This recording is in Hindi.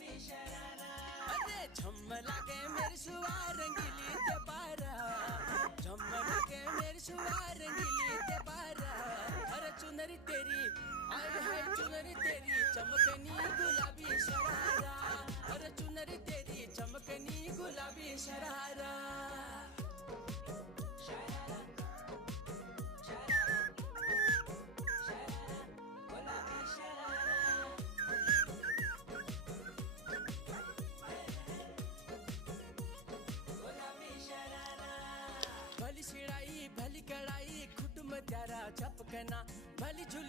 गुलाबी शरारा। अरे झम लागे मेरी सुआ रंगीली ते पारा, झम लागे मेरी सुआ रंगीली ते पारा। अरे चुनरी तेरी आए हाय चुनरी तेरी चमकनी गुलाबी शरारा। अरे चुनरी तेरी चमकनी गुलाबी शरारा। भली शिड़ाई भली कड़ाई खुटम त्यारा चपकना, भली झुली